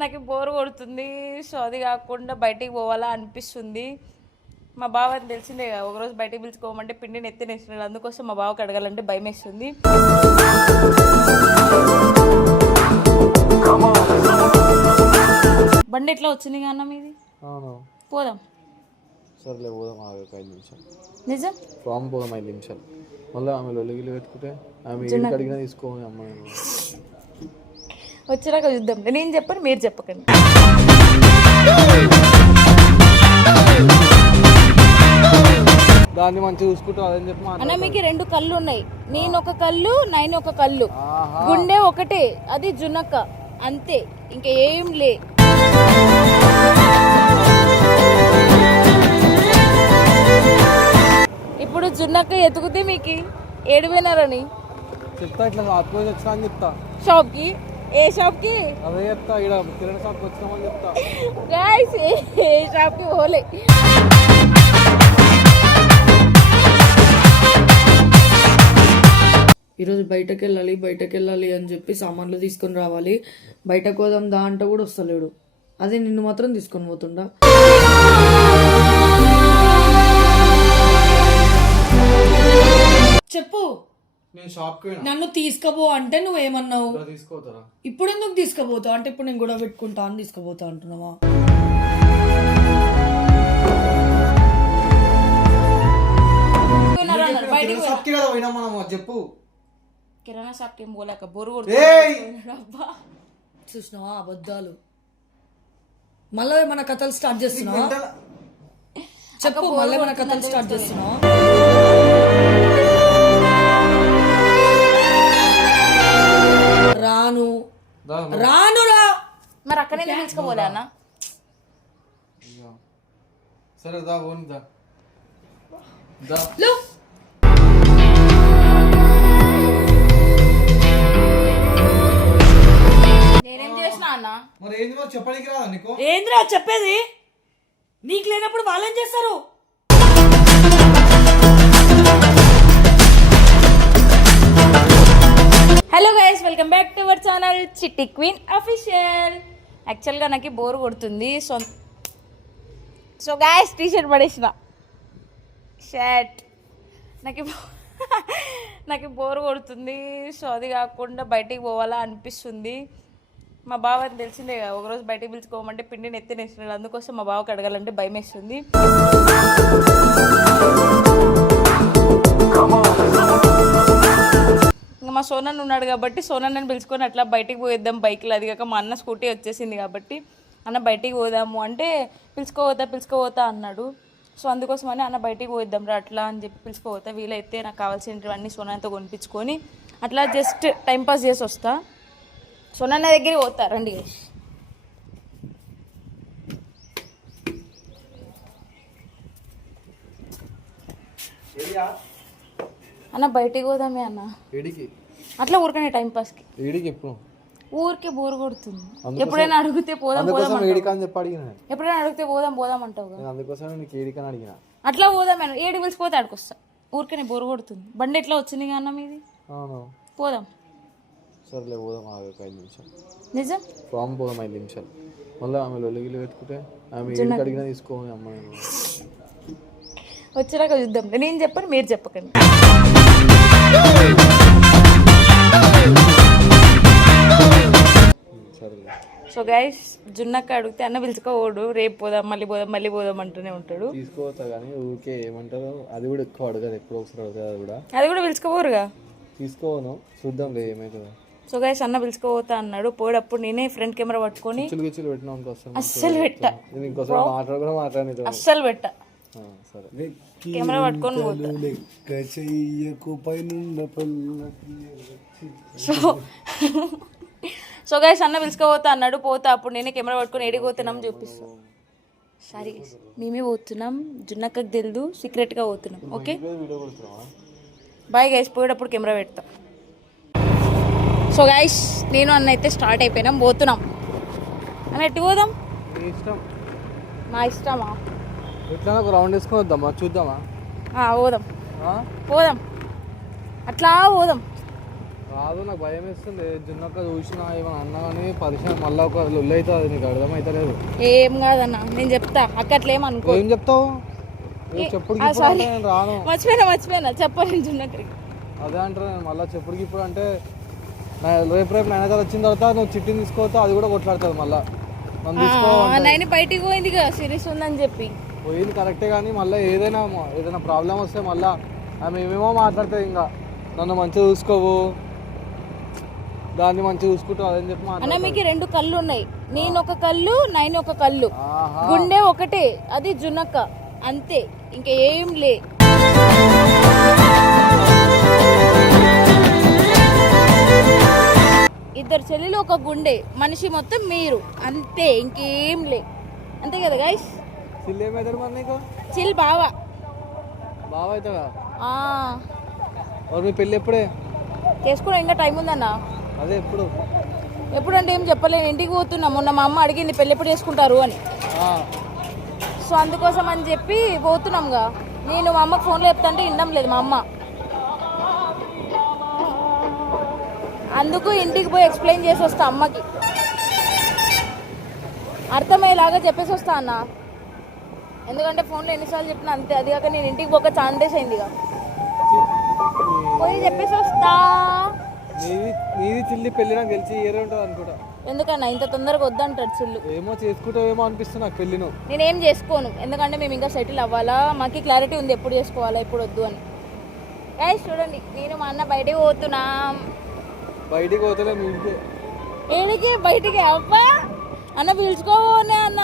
నాకు బోర్ కొడుతుంది. సో అది కాకుండా బయటికి పోవాలా అనిపిస్తుంది. మా బావ అని తెలిసిందే కదా, ఒకరోజు బయటికి పిలుచుకోమంటే పిండిని ఎత్తినేస్తున్నాడు. అందుకోసం మా బావకి అడగాలంటే భయం వేస్తుంది. బండి ఎట్లా వచ్చింది అన్న మీది? పోదాం. సర్లే పోదాం, ఆగు 5 నిమిషాలు. నిజం ఫామ్ పోదాం 5 నిమిషాలు. మళ్ళీ ఆమె లొల్లిగిల్లు పెట్టుకుంటే ఆమె అడిగినా తీసుకోని అమ్మాయి వచ్చాక చూద్దాం. నేను చెప్పను, మీరు చెప్పకండి. దాన్ని మంచిగా చూసుకుంటాం అదని చెప్పి అన్న మీకు 2 కళ్ళు ఉన్నాయి. నేను ఒక కళ్ళు, నైన్ ఒక కళ్ళు, గుండె ఒకటే, అది జునక్క, అంతే, ఇంకా ఏం లే. ఇప్పుడు జున్నక్క ఎతుకుతే మీకు ఏడుపోయినారని చెప్తా. ఇట్లా ఆత్మీయ వచ్చినా అని చెప్తా. షాప్ కి? ఏ షాప్ కి? అదే చెప్తా, ఇక్కడ కిరణ్ షాప్ వచ్చినామని చెప్తా. గైస్ ఏ షాప్ కి పోలే. ఈరోజు బయటకు వెళ్ళాలి అని చెప్పి సామాన్లు తీసుకొని రావాలి. బయటకు పోదాం దా అంటే కూడా వస్తలేడు. అదే నిన్ను మాత్రం తీసుకొని పోతుండా. చెప్పు. నేను షాప్కి నన్ను తీసుకుపో అంటే నువ్వేమన్నావు? తీసుకోతారా? ఇప్పుడు ఎందుకు తీసుకుపోతావు అంటే ఇప్పుడు నేను గొడవ పెట్టుకుంటా అని తీసుకుపోతా అంటున్నావా? చెప్పు. కిరాణా షాప్ కి పోలేక బోరు చూసినావా అబద్ధాలు. మళ్ళీ మన కథలు స్టార్ట్ చేస్తున్నావా? చెప్పు, మళ్ళీ మన కథలు స్టార్ట్ చేస్తున్నావా? రానురా. మరి అక్కడే పిలుచుకోపోలే అన్న. సరే దా ఓని దా. నేనేం చేసినా అన్న? మరి ఏంది చెప్పడానికి రాదా నీకు? ఏంద్రా చెప్పేది? నీకు లేనప్పుడు వాళ్ళేం చేస్తారు? Hello guys, welcome back to our channel చిట్టి క్వీన్ అఫీషియల్. యాక్చువల్గా నాకు బోర్ కొడుతుంది. సో గైస్ టీషర్ట్ పడేసిన షర్ట్. నాకు బోర్ కొడుతుంది. సో అది కాకుండా బయటికి పోవాలా అనిపిస్తుంది. మా బావ అని తెలిసిందే కదా, ఒకరోజు బయటికి పిలుచుకోమంటే పిండిని ఎత్తినేస్తున్నాడు. అందుకోసం మా బావకి అడగాలంటే భయం వేస్తుంది. ఇంకా మా సోనన్ ఉన్నాడు కాబట్టి సోనన్నని పిలుచుకొని అట్లా బయటికి పోయేద్దాం బైక్లో. అది కాక మా అన్న స్కూటీ వచ్చేసింది కాబట్టి అన్న బయటికి పోదాము అంటే పిలుచుకోపోతా అన్నాడు. సో అందుకోసమని అన్న బయటికి పోయిద్దాం రా అట్లా అని చెప్పి పిలుచుకోపోతా. వీలైతే నాకు కావాల్సినవన్నీ సోనన్నతో కొనిపించుకొని అట్లా జస్ట్ టైంపాస్ చేసి వస్తా. సోనన్న దగ్గరికి పోతా రండి. అన్న బయటికి పోదామే అన్న. అట్లా ఊరికనే టైంపాస్కి. ఊరికే బోర్ కొడుతుంది. ఎప్పుడైనా అడిగితే పోదాం ఎప్పుడైనా అడిగితే పోదాం అంటావు. అట్లా పోదాం ఏడు పిలిచిపోతే ఆడికొస్తా. ఊరికనే బోర్ కొడుతుంది. బండి ఎట్లా వచ్చింది అన్న మీది? పోదాం. సర్లే పోదాం, ఆగు 5 నిమిషాలు. నిజం ఫామ్ పోదాం 5 నిమిషాలు. మళ్ళీ ఆమె లొల్లిగిల్లు పెట్టుకుంటే ఆమె అడిగినా తీసుకోని అమ్మాయి వచ్చాక చూద్దాం. నేను చెప్పను, మీరు చెప్పకండి. సో గైస్ జున్నక్క అడిగితే అన్న పిలుచుకోడు, రేపు పోదాం మళ్ళీ పోదాం అంటూనే ఉంటాడు. తీసుకోవచ్చా కానీ ఊరికే ఏమంటారు, అది కూడా ఎక్కువ అడగదు, ఎప్పుడు ఒకసారి అడగదు. అది కూడా పిలుచుకోపోరుగా. తీసుకోను, చూద్దాం ఏమైతుందో. సో గైస్ అన్న పిలుచుకోపోతా అన్నాడు. పోయేటప్పుడు నేనే ఫ్రంట్ కెమెరా పట్టుకొని అస్సలు పెట్ట కెమెరా పట్టుకొని సో గైస్ అన్న పిలుచుకోపోతా అన్నాడు. పోతా అప్పుడు నేనే కెమెరా పట్టుకొని ఏడికి పోతున్నాం చూపిస్తాం. సరే మేమే పోతున్నాం, జున్నక్కకి తెలియదు, సీక్రెట్గా పోతున్నాం. Okay bye guys. పోయేటప్పుడు కెమెరా పెడతా. సో గైస్ నేను అన్న అయితే స్టార్ట్ అయిపోయినాం, పోతున్నాం. అని ఎట్టి పోదాం? మా ఇష్టమా? రౌండ్ వేసుకొని వద్దామా, చూద్దామా? పోదాం అట్లా పోదాం. కాదు నాకు భయం వేస్తుంది జున్నక్క చూసినా ఏమైనా అన్నా కానీ పరిచయం మళ్ళీ ఒక లొల్లి అవుతుంది నీకు అర్థమవుతలేదు. ఏం కాదన్న నేను చెప్తా అక్క అట్లేం అనుకో. ఏం చెప్తావు చెప్పుడు నేను రాను. మర్చిపోయినా చెప్పను జున్నక్కడికి. అదే అంటారు నేను మళ్ళీ చెప్పుడుకి ఇప్పుడు అంటే రేపు మేనేజర్ వచ్చిన తర్వాత నువ్వు చిట్టిని తీసుకోవద్దు అది కూడా కొట్లాడుతుంది మళ్ళీ నన్ను తీసుకో. నైన్ బయటికి పోయింది కదా సిరీస్ ఉందని చెప్పి. పోయింది కరెక్టే కానీ మళ్ళీ ఏదైనా ప్రాబ్లం వస్తే మళ్ళీ ఆమె ఏమేమో మాట్లాడుతుంది. ఇంకా నన్ను మంచిగా చూసుకోవు దాన్ని మంచిగా చూసుకుంటావు అదని చెప్పి అన్న మీకు 2 కళ్ళు ఉన్నాయి. నేను ఒక కళ్ళు నైన్ ఒక కళ్ళు గుండె ఒకటే అది జున్నక్క అంతే ఇంకా ఏం లే. ఇద్దరు చెల్లెలు ఒక గుండె మనిషి మొత్తం మీరు అంతే ఇంకేం లే. అంతే కదా గైస్. చిల్లు ఏమవుతాడు మరి నీకు? చిల్ బావా అవుతావా? మీ పెళ్ళి ఎప్పుడే చేసుకోవడం ఇంకా టైం ఉందన్న. అదే ఎప్పుడంటే ఏం చెప్పలేను. ఇంటికి పోతున్నా. మొన్న మా అమ్మ అడిగింది పెళ్ళి ఎప్పుడు చేసుకుంటారు అని. సో అందుకోసం అని చెప్పి పోతున్నాంగా. నేను మా అమ్మకు ఫోన్లో చెప్తాంటే వినడం లేదు మా అమ్మ. అందుకు ఇంటికి పోయి ఎక్స్ప్లెయిన్ చేసి వస్తా అమ్మకి అర్థమయ్యేలాగా చెప్పేసి వస్తా అన్న. ఎందుకంటే ఫోన్లో ఎన్నిసార్లు చెప్పినా అంతే. అది కాక నేను ఇంటికి పోక చాలా డేస్ అయిందిగా. పోయి చెప్పేసి వస్తా. నీది చిల్లి పెళ్ళి నాకు గెలిచి ఏరే ఉంటుంది అనుకుంటా. ఎందుకన్నా ఇంత తొందరగా వద్దంటాడు చిల్లు. ఏమో చేసుకుంటావేమో అనిపిస్తుంది నాకు పెళ్ళి. నేనేం చేసుకోను ఎందుకంటే మేము ఇంకా సెటిల్ అవ్వాలా. మాకు క్లారిటీ ఉంది ఎప్పుడు చేసుకోవాలా ఎప్పుడు వద్దు అని. గైస్ చూడండి నేను మా అన్న బయటికి పోతున్నాం. బయటికి పోతలే మీ ఇంటికి. ఏడికి బయటికి అవ్వా అన్న పిలుచుకోనే అన్న.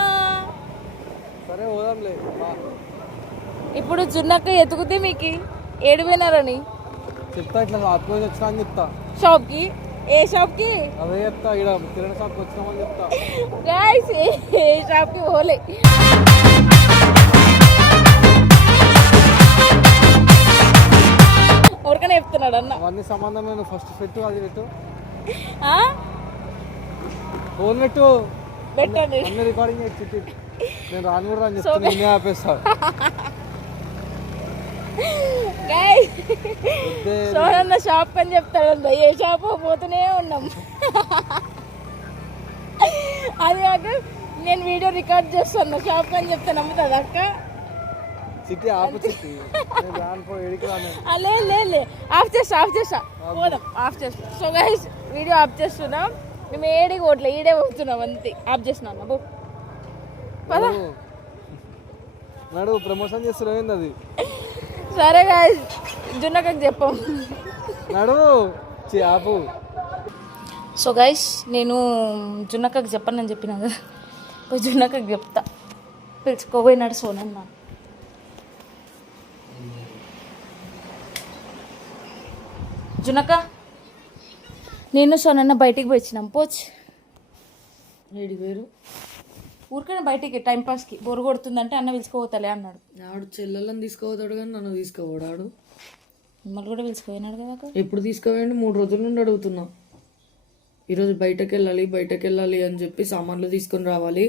సరే పోదాంలే. ఇప్పుడు జున్నక్క ఎతుకుతే మీకు ఏడిపోయినారని చెప్తా. ఇట్లా ఆత్మహత్య వచ్చినా అని చెప్తా. షాప్కి ఏ షాప్కి? అదే చెప్తా. ఇక్కడ కిరాణా షాప్కి వచ్చినామని చెప్తా. గైస్ ఏ షాప్కి పోలే. ఎవరికైనా చెప్తున్నాడు అన్న. అవన్నీ సంబంధం నేను ఫస్ట్ పెట్టు అది పెట్టు ఫోన్ పెట్టండి అన్ని రికార్డింగ్ చేసి నేను రాని కూడా అని చెప్తాను. నేనే ఆపేస్తా. సోనన్న షాప్ అని చెప్తాడు. ఏ షాప్ పోతూనే ఉన్నాం. అది కాక నేను వీడియో రికార్డ్ చేస్తాను షాప్ అని చెప్తే నమ్ముతుంది అక్క. చిట్టి ఆపు చిట్టి. లే ఆఫ్ చేస్తా పోదాం. ఆఫ్ చేస్తా. సో గైస్ వీడియో ఆఫ్ చేస్తున్నాం. మేము ఏడికి ఓట్లే ఈడే పోతున్నాం అంతే. ఆఫ్ చేసినా అన్న బో పదా నాడు ప్రమోషన్ చేస్తున్నావు అది. సరే గైస్ జున్నక్కకి చెప్పాం నాడు ఆపు. సో గైస్ నేను జున్నక్కకి చెప్పనని చెప్పినా కదా. పోయి జున్నక్కకి చెప్తా. పిలుచుకోపోయినాడు సోనన్న. జునక్క నేను సోనన్న బయటికి పోయి వచ్చినాం. పోచ్ ఏడికి వేరు ఊరికైనా బయటికి టైంపాస్కి బోరు కొడుతుందంటే అన్న పిలుచుకోపోతలే అన్నాడు. ఆడు చెల్లెళ్ళని తీసుకోపోతాడు కానీ నన్ను తీసుకోపోడాడు. మిమ్మల్ని కూడా పిలుచుకుపోయినాడు కదా. ఎప్పుడు తీసుకోవేయండి? 3 రోజుల నుండి అడుగుతున్నా. ఈరోజు బయటకు వెళ్ళాలి అని చెప్పి సామాన్లు తీసుకొని రావాలి.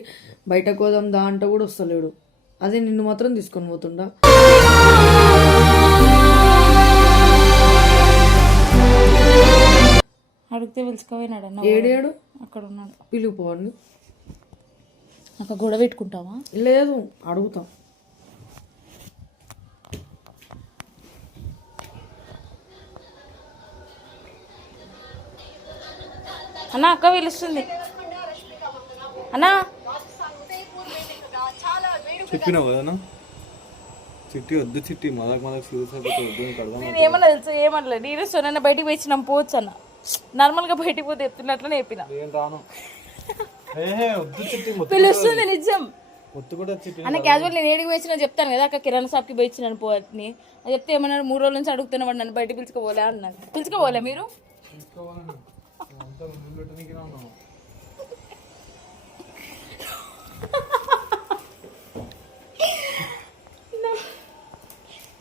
బయటకు పోదాం దా అంట కూడా వస్తలేడు. అదే నిన్ను మాత్రం తీసుకొని పోతుండా. అడిగితే పిలుచుకోపోయినాడు అన్న. ఏడాడు? అక్కడ ఉన్నాడు. పిలుపుకోండి. నాకు గొడవ పెట్టుకుంటావా? లేదు అడుగుతాం. అన్న అక్క పిలుస్తుంది అన్నా. చెప్పినావు కదా చిట్టి వద్దు చిట్టి మదకు సీరియస్ అయిపోతుంది. నేను ఏమన్నా తెలుసు ఏమనలేదు. నేను సోనన్న బయటికి పోయిచ్చినాం పోవచ్చు అన్న. నార్మల్గా బయటికి పోతే ఎత్తున్నట్లనే చెప్పిన. పిలుస్తుంది నిజం అన్న. క్యాజువల్ నేను ఏడికి పోయినా చెప్తాను కదా అక్క కిరాణా షాప్కి పోయిచ్చినాను పోని అది చెప్తే ఏమన్నారు 3 రోజుల నుంచి అడుగుతున్నా నన్ను బయటకు పిలుచుకోపోలే అన్నారు. పిలుచుకోపోలే మీరు?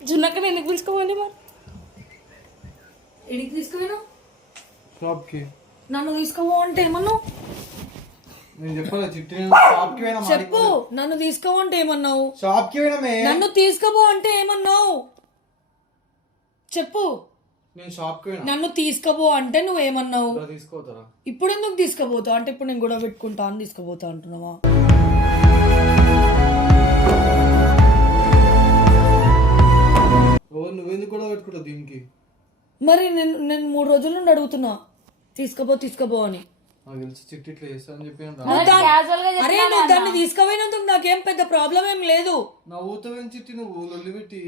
జున్నక్క నేను పిలుచుకోవాలి మరి. ఎడికి తీసుకుపోయినా? షాప్కి. నన్ను తీసుకోపో అంటే ఏమన్నావు? నేను చెప్పాలా చిట్టి షాప్కి పోయినా చెప్పు. నన్ను తీసుకోపో అంటే ఏమన్నావు? షాప్కి పోయినా నన్ను తీసుకోపో అంటే ఏమన్నావు చెప్పు. నేను షాప్కి పోయినా నన్ను తీసుకుపో అంటే నువ్వేమన్నావు? తీసుకోతారా? ఇప్పుడు ఎందుకు తీసుకుపోతావు అంటే ఇప్పుడు నేను గొడవ పెట్టుకుంటా అని తీసుకుపోతా అంటున్నావా? నువ్వెందుకు కూడా పెట్టుకుంటావు దీనికి? మరి నేను 3 రోజుల నుండి అడుగుతున్నా తీసుకుపో అని. నాకు తెలిసి చిట్టి ఇట్లా చేస్తానని చెప్పి క్యాజువల్ గా అరే నువ్వు దాన్ని తీసుకుపోయినందుకు నాకేం పెద్ద ప్రాబ్లం ఏం లేదు. నవ్వుతావేం చిట్టి నువ్వు లొల్లి పెట్టి?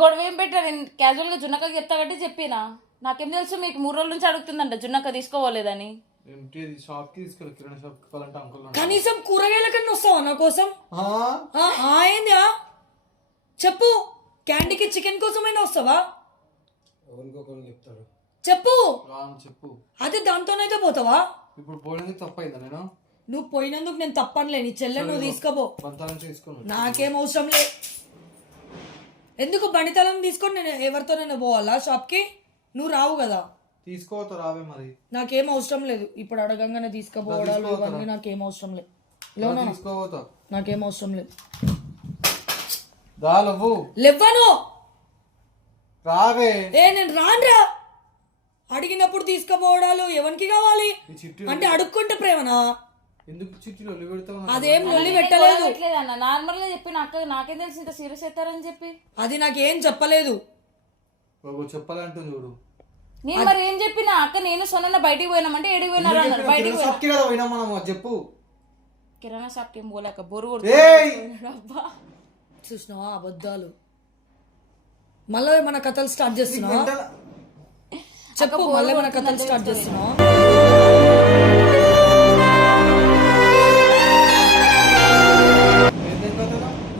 గొడవ ఏం పెట్టా, నేను క్యాజువల్ గా జున్నక్కకి చెప్తా కాబట్టి చెప్పినా. నాకేం తెలుసు మీకు 3 రోజుల నుంచి అడుగుతుందంట జున్నక్క తీసుకోవాలేదని. ఏంటి షాప్ కి తీసుకెళ్ళి కిరాణా షాప్ కి కావాలంటే అంకుల్ కనీసం కూరగాయల కన్నా వస్తావా నా కోసం? ఏందా చెప్పు, క్యాండీకి చికెన్ కోసమైనా వస్తావా చెప్తారు చెప్పు. చెప్పు అదే దాంతోనైతే పోతావా? ఇప్పుడు పోయినందుకు తప్పైందా? నేను నువ్వు పోయినందుకు నేను తప్పనులే, నీ చెల్లె నువ్వు తీసుకోపో, తీసుకోను. నాకేం అవసరం లేదు. ఎందుకు బండితలం తీసుకొని నేను ఎవరితోనైనా పోవాలా షాప్కి? నువ్వు రావు కదా. తీసుకోవతా రావే మరి. నాకేం అవసరం లేదు, ఇప్పుడు అడగంగానే తీసుకుపోవడాలు ఇవన్నీ నాకేం అవసరం లేదు. తీసుకోవతా నాకేం అవసరం లేదు. దాలవ్వు లేవ్వను రావే. నేను రానురా. అడిగినప్పుడు తీసుకుపోవడాలు ఎవరికి కావాలి అంటే అడుక్కుంటే ప్రేమనా? ఎందుకు చిట్టి లొల్లి పెడతావు? అదేం లొల్లి పెట్టలేదు అన్న, నార్మల్ గా చెప్పి నాకేం తెలిసి ఇంత సీరియస్ అవుతారని చెప్పి. అది నాకేం చెప్పలేదు. చెప్పాలంటుంది చూడు. నేను మరి ఏం చెప్పినా అక్క నేను సొన్న బయటికి పోయినామంటే ఏడికి పోయినారు అన్నారు. బయటికి చెప్పు. కిరాణా షాప్ కి ఏం పోలేక బొరు చూసినావా అబద్ధాలు. మళ్ళీ మన కథలు స్టార్ట్ చేస్తున్నావా? చెప్పు, మళ్ళీ మన కథలు స్టార్ట్ చేస్తున్నావా?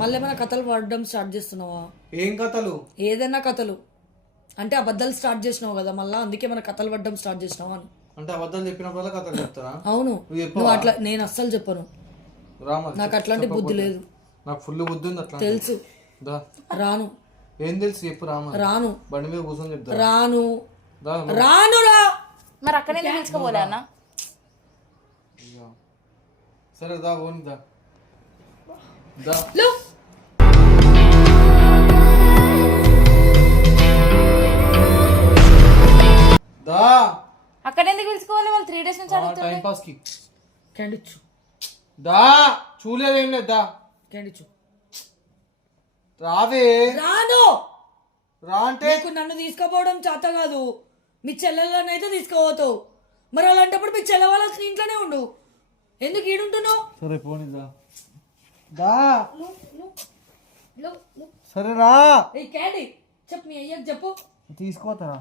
మళ్ళీ మన కథలు పడడం స్టార్ట్ చేస్తున్నావా? ఏం కథలు? ఏదైనా కథలు అంటే అబద్ధాలు స్టార్ట్ చేసినావు కదా మళ్ళీ, అందుకే మన కథలు పడడం స్టార్ట్ చేసినావా అని. అంటే అబద్ధాలు చెప్పినప్పుడు కథలు చెప్తారా? అవును, నువ్వు అట్లా, నేను అస్సలు చెప్పను. నాకు అట్లాంటి బుద్ధి లేదు. నాకు ఫుల్ బుద్ధి ఉంది అట్లా తెలుసు. రాను. ఏం తెలుసు చెప్పు. రాను. బండి మీద కూర్చొని చెప్తా. రాను. రానురా. మరి అక్కడే పిలుచుకోపోలే అన్న. సరే దా ఓని దా. అక్కడ ఎందుకు పిలుచుకోవాలి? వాళ్ళు 3 days నుంచి అడుగుతారు. టైం పాస్ కి క్యాండిచ్చు. దా చూలేదేం లేదు. దా క్యాండిచ్చు. రావే. రాను. రా అంటే నన్ను తీసుకుపోవడం చేత కాదు, మీ చెల్లెళ్ళనైతే తీసుకుపోతావు. మరి అలాంటప్పుడు మీ చెల్లె వాళ్ళ ఇంట్లోనే ఉండు, ఎందుకు ఈడుంటున్నావు? సరే పోనీ దా. సరే రా. క్యాండీ చెప్పు, మీ అయ్యకు చెప్పు తీసుకోతారా?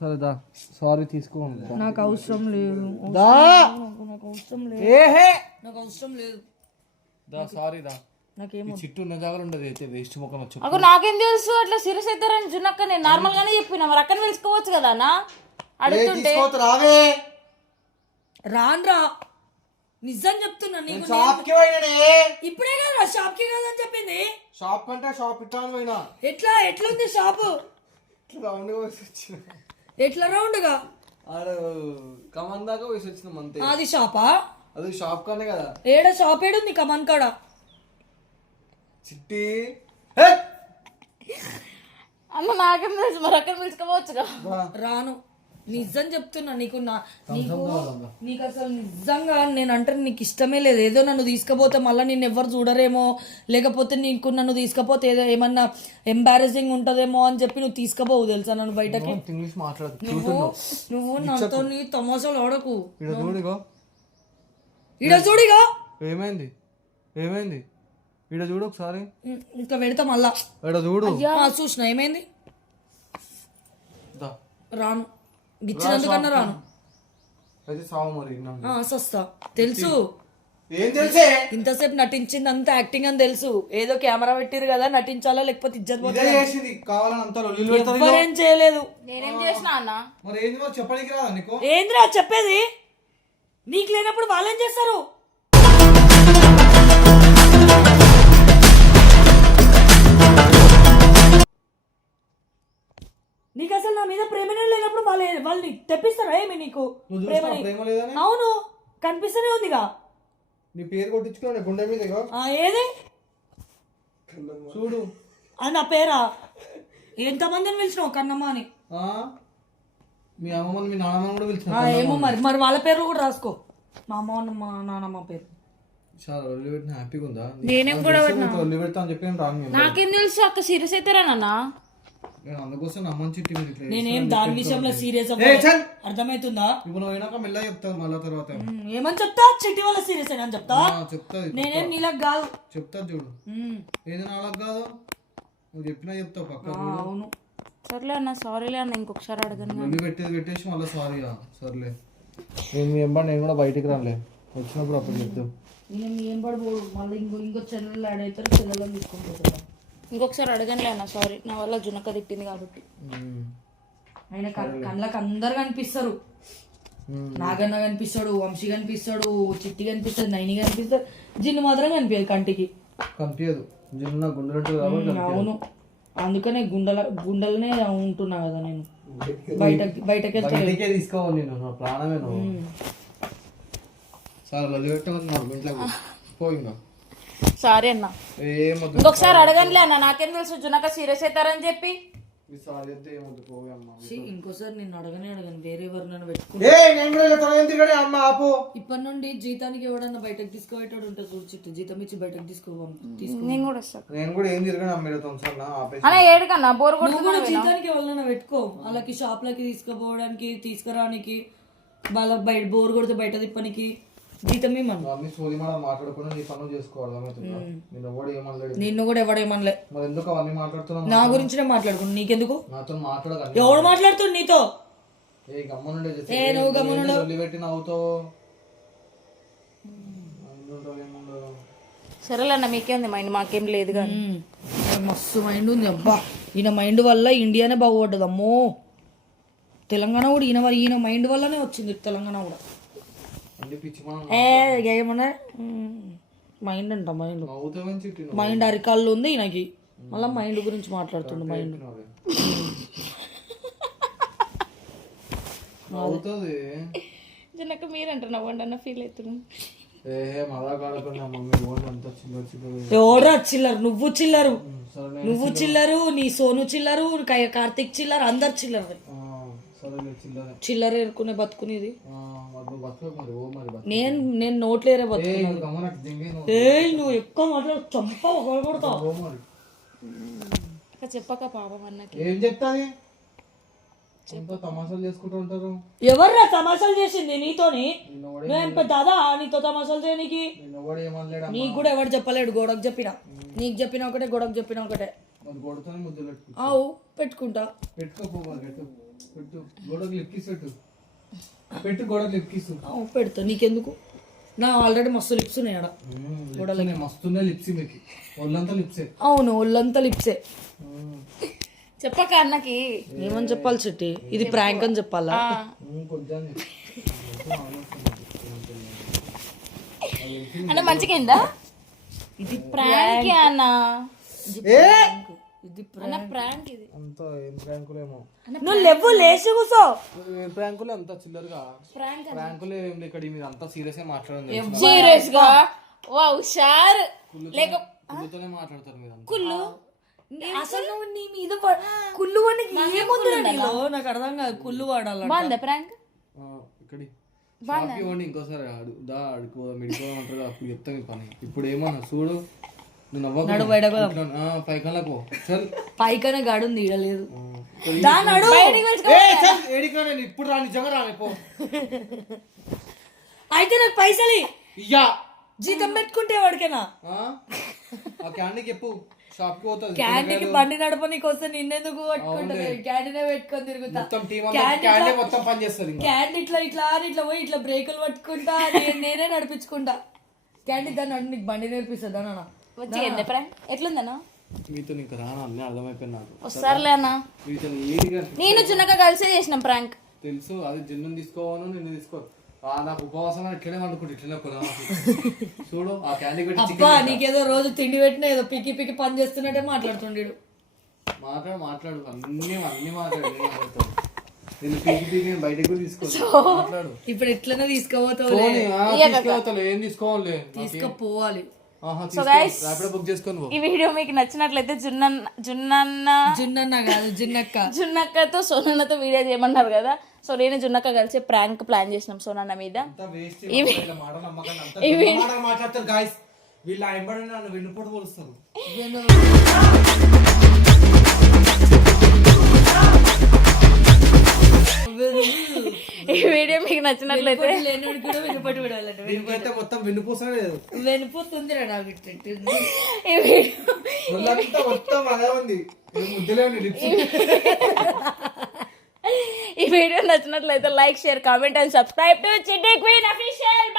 సరే దా. సారీ తీసుకో. నాకు అవసరం లేదు. దా. నాకు అవసరం లేదు. నాకు అవసరం లేదు. దా సారీ దా. నాకేం చిట్టు ఉన్న జాగ్రత్త ఉండదు అయితే వేస్ట్ ముఖం వచ్చి. అక్కడ నాకేం తెలుసు అట్లా సీరియస్ అవుతారని జున్నక్క. నేను నార్మల్ గానే చెప్పినా, మరి అక్కడ పిలుచుకోవచ్చు కదా అన్న అడుగుతుంటే. రావే. రాన్రా, నిజం చెప్తున్నా నీకు. ఇప్పుడే కదా షాప్ కి కాదని చెప్పింది. షాప్ అంటే షాప్ ఇట్లా పోయినా. ఎట్లుంది షాపు? ఎట్లా రౌండ్ గా? కమన్ దాకా వేసి వచ్చినాం అంతే. అది షాపా? అది షాప్ కానే కదా. ఏడ షాప్ ఏడుంది కమన్ కాడ? చిట్టి అన్న నాకేం తెలుసు, మరి అక్కడ పిలుచుకోవచ్చుగా. రాను, నిజం చెప్తున్నా నీకు. నీకు అసలు నిజంగా నేనంటే నీకు ఇష్టమే లేదు. ఏదో నన్ను తీసుకుపోతే మళ్ళీ నిన్ను ఎవరు చూడరేమో, లేకపోతే నీకు నన్ను తీసుకుపోతే ఏదో ఏమన్నా ఎంబారసింగ్ ఉంటదేమో అని చెప్పి నువ్వు తీసుకుపోవు తెలుసా నన్ను బయటకి. నువ్వు నాతో నీ తమాషాలు ఆడకు. ఈడ చూడిగా. ఏమైంది? ఏమైంది? ఈడ చూడు ఒకసారి. ఇంకా పెడతా మళ్ళా. చూడు. చూసిన ఏమైంది? రాను, గిచ్చినందుకన్నా రాను. సస్తా తెలుసు. ఇంతసేపు నటించింది అంతా యాక్టింగ్ అని తెలుసు. ఏదో కెమెరా పెట్టిరు కదా, నటించాలా లేకపోతే ఇజ్జత్ పోతుంది. ఎవరేం చేయలేదు. నేనేం చేసినా అన్న? ఏంద్రా చెప్పేది? నీకు లేనప్పుడు వాళ్ళేం చేస్తారు? నీకు అసలు నా మీద ప్రేమనే లేనప్పుడు వాళ్ళని తెప్పిస్తారా ఏమి నీకు? అవును, కనిపిస్తూనే ఉందిగా. నీ పేరు కొట్టించుకో గుండె మీద. ఏది చూడు. అది నా పేరా? ఎంతమందిని పిలిచినావు కన్నమ్మ అని? మీ అమ్మమ్మని మీ నాన్నమ్మని కూడా పిలిచిన ఏమో మరి మరి వాళ్ళ పేర్లు కూడా రాసుకో, మా అమ్మ మా నాన్నమ్మ పేరు. చాలా ఒళ్ళు పెట్టిన హ్యాపీగా ఉందా? నేనేం కూడా ఒళ్ళు పెడతా అని చెప్పి నేను రాను నేను. నాకేం తెలుసు అక్క సీరియస్ అవుతారా నాన్న? నేను అందుకోసం నమ్మని చిట్టి మీరు ఇట్లా నేనేం దాని విషయంలో సీరియస్ అర్థమవుతుందా? ఇప్పుడు నువ్వు అయినాక మెల్లగా చెప్తాను మళ్ళా తర్వాత. ఏమని చెప్తా? చిట్టి వల్ల సీరియస్ అయినా చెప్తా. చెప్తాది నేనేం నీళ్ళకి కాదు. చెప్తా చూడు. ఏది నాలకు కాదు నువ్వు చెప్పినా చెప్తావు పక్క. అవును సర్లే అన్న, సారీలే అన్న, ఇంకొకసారి అడగను. ఒళ్ళు పెట్టేసి మళ్ళీ సారీ. సర్లే నేను మీ ఎంబడి నేను కూడా బయటికి రాలే, వచ్చినప్పుడు అప్పుడు చెప్తావు. నేను ఏం పడిపోడు, మళ్ళీ ఇంకో చెల్లెలు యాడ్ అవుతారు, చెల్లెలను తీసుకొని పోతాను. ఇంకొకసారి అడగనులే అన్న, సారీ, నా వల్ల జునక తిట్టింది కాబట్టి. ఆయన కళ్ళకి అందరు కనిపిస్తారు, నాగన్న కనిపిస్తాడు, వంశీ కనిపిస్తాడు, చిట్టి కనిపిస్తాడు, నైని కనిపిస్తాడు, జిన్ను మాత్రం కనిపించదు కంటికి. కనిపించదు జిన్ను నా గుండెలు కాబట్టి. అవును, అందుకనే గుండెలనే ఉంటున్నా కదా నేను. బయటకి బయటకే తీసుకోవాలి నేను, నా ప్రాణమే నువ్వు. సార్ లల్లి పెట్టమన్నారు ఇంట్లోకి పోయిందా? సారీ అన్న, ఏమొద్దు ఇంకొకసారి అడగనులే అన్న, నాకేం తెలుసు జునక సీరియస్ అవుతారని చెప్పి. సారీ అయితే ఏమొద్దు పోయి అమ్మ. ఇంకోసారి నేను అడగను వేరే ఎవరినైనా అమ్మ ఆపు. ఇప్పటి నుండి జీతానికి ఎవడన్నా బయటకు తీసుకుపోయేటాడు ఉంటుంది చూడు చిట్టు, జీతం ఇచ్చి బయటకు నేను కూడా వస్తా. నేను కూడా ఏం తిరగను అమ్మ అన్న ఏడుకన్నా బోర్ నువ్వు కూడా జీతానికి ఎవరైనా పెట్టుకో, వాళ్ళకి షాప్లకి తీసుకుపోవడానికి తీసుకురానికి, వాళ్ళకి బయట బోర్ కొడితే బయట తిప్పనికి జీతం ఇమ్మను. అన్ని సోది మాట మాట్లాడుకుని నీ పనులు చేసుకోవాలి. నేను ఎవడు ఏమనలేడు, నిన్ను కూడా ఎవడేమనలే. మరి ఎందుకు అవన్నీ మాట్లాడుతున్నావు? నా గురించినే మాట్లాడుకున్నా, నీకెందుకు? నాతో మాట్లాడదు. ఎవడు మాట్లాడుతుంది నీతో? ఏ గమ్మునుండే నువ్వు గమ్మునుండు. పెట్టి నవ్వుతావు. సరేలే అన్న, మీకేంది మైండ్, మాకేం లేదు కానీ. మస్తు మైండ్ ఉంది అబ్బా, ఈయన మైండ్ వల్ల ఇండియానే బాగుపడ్డది. అమ్మో తెలంగాణ కూడా ఈయన మైండ్ వల్లనే వచ్చింది తెలంగాణ కూడా. ఏమన్నా మైండ్ అంట, మైండ్ అరికాళ్ళు ఉంది ఈయనకి, మళ్ళీ మైండ్ గురించి మాట్లాడుతుండు. మైండ్ జునక మీరంటారు నవ్వండి అన్న, ఫీల్ అవుతున్నాను. ఎవరు చిల్లరు? నువ్వు చిల్లరు, నువ్వు చిల్లరు, నీ సోను చిల్లరు, కార్తిక్ చిల్లరు, అందరు చిల్లరు. చిల్లర ఎరుకునే బతుకునేది నేను నోట్లేరే బతుకున్నాను. నువ్వు ఎక్కువ మాట్లాడు, చంప కొడతావు. చెప్పక పాపం అన్నకి ఏం చెప్తాది? తమాషాలు చేసుకుంటూ ఉంటారు. ఎవర్రా తమాషాలు చేసింది నీతోని? దాదా నీతో తమాషాలు చేయనికి? నీకు కూడా ఎవరు చెప్పలేడు, గోడకు చెప్పినా. నీకు చెప్పిన ఒకటే, గోడకు చెప్పిన ఒకటే. అవు పెట్టుకుంటా, పెడతా, నీకెందుకు? నా ఆల్రెడీ మస్తు లిప్స్ ఉన్నాయి ఆడ, అవును ఒళ్ళంతా లిప్సే. చెప్పక అన్నకి ఏమని చెప్పాలి చెట్టి? ఇది ప్రాంక్ అని చెప్పాలా? అన్న మంచిగా ఇది ప్రాంక్ అన్న, ఇది ప్రాంక్. ఇది నువ్వు లేవు, లేచి కూర్చో. ప్రాంకులే అంతా చిల్లరగా, ప్రాంకులే ఏం ఇక్కడ మీరు అంతా సీరియస్ గా మాట్లాడండి. సీరియస్ గా వా హుషార్ లేక కుళ్ళుతోనే మాట్లాడతారు మీరు. కుళ్ళు అసలు నువ్వు నీ మీద కుళ్ళు వాడికి నాకు అర్థం కాదు. కుళ్ళు వాడాలి. బాగుందా ప్రాంక్? ఇక్కడి ఇంకోసారి మెడికోమంటారు అప్పుడు చెప్తాను పని. ఇప్పుడు ఏమన్నా చూడు, పైకన గాడుంది ఈడలేదు. ఇప్పుడు రా, నిజంగా రాలేపో. అయితే నాకు పైసలు జీతం పెట్టుకుంటే వాడికేనా? చెప్పు, షాప్ కి పోతా. క్యాంటీన్కి బండి నడపనీకి వస్తే నిన్నెందుకు పట్టుకుంటా? క్యాంటీనే పెట్టుకొని తిరుగుతా. క్యాంటీన్ ఇట్లా ఇట్లా ఇట్లా పోయి ఇట్లా బ్రేకులు పట్టుకుంటా, నేనే నడిపించుకుంటా. క్యాంటీన్ దాన్ని నడు, నీకు బండి నేర్పిస్తుందా నాన్న? వచ్చి ప్రాంక్ ఎట్లుందన్నా? మీతో ఇంకా రాను అన్నీ అర్థమైపోయినా. వస్తారులే అన్న, నేను జునక కలిసే చేసినాం ప్రాంక్. తెలుసు, అది జన్ను తీసుకోవాను, నిన్ను తీసుకో. నాకు ఉపవాసం ఇట్లనే వండుకుంటు ఇట్లనే చూడు. ఆ క్యాండీ అబ్బా నీకేదో రోజు తిండి పెట్టినా ఏదో పికి పికి పని చేస్తున్నట్టే మాట్లాడుతుండేడు. మాట్లాడు అన్ని మాట్లాడు. నేను పీకి పీకి బయటకు కూడా ఇప్పుడు ఎట్లనే తీసుకోపోతావు? ఏం తీసుకోవాలి, తీసుకుపోవాలి. సో గైస్ ర్యాపిడో బుక్ చేసుకొని పో. ఈ వీడియో మీకు నచ్చినట్లయితే జున్నన్న కాదు జున్నక్క జున్నక్కతో సోనన్నతో వీడియో చేయమన్నారు కదా. సో నేను జున్నక్క కలిసి ప్రాంక్ ప్లాన్ చేసినాం సోనన్న మీద. మాట్లాడతారు గాయస్, వీళ్ళు ఎంబడి నన్ను వెన్నుపోటు పోలుస్తారు. ఈ వీడియో మీకు నచ్చినట్లయితే లేనివాడు కూడా వెనుపటి విడాలంట. దీనికైతే మొత్తం వెన్నుపూసనే లేదు, వెనుపోతుంది రా నాకు ఇట్లా. ఈ వీడియో ఒళ్ళంతా మొత్తం అదే ఉంది, ముద్దలే లిప్స్. ఈ వీడియో నచ్చినట్లయితే like share comment and subscribe to చిట్టి క్వీన్ అఫీషియల్.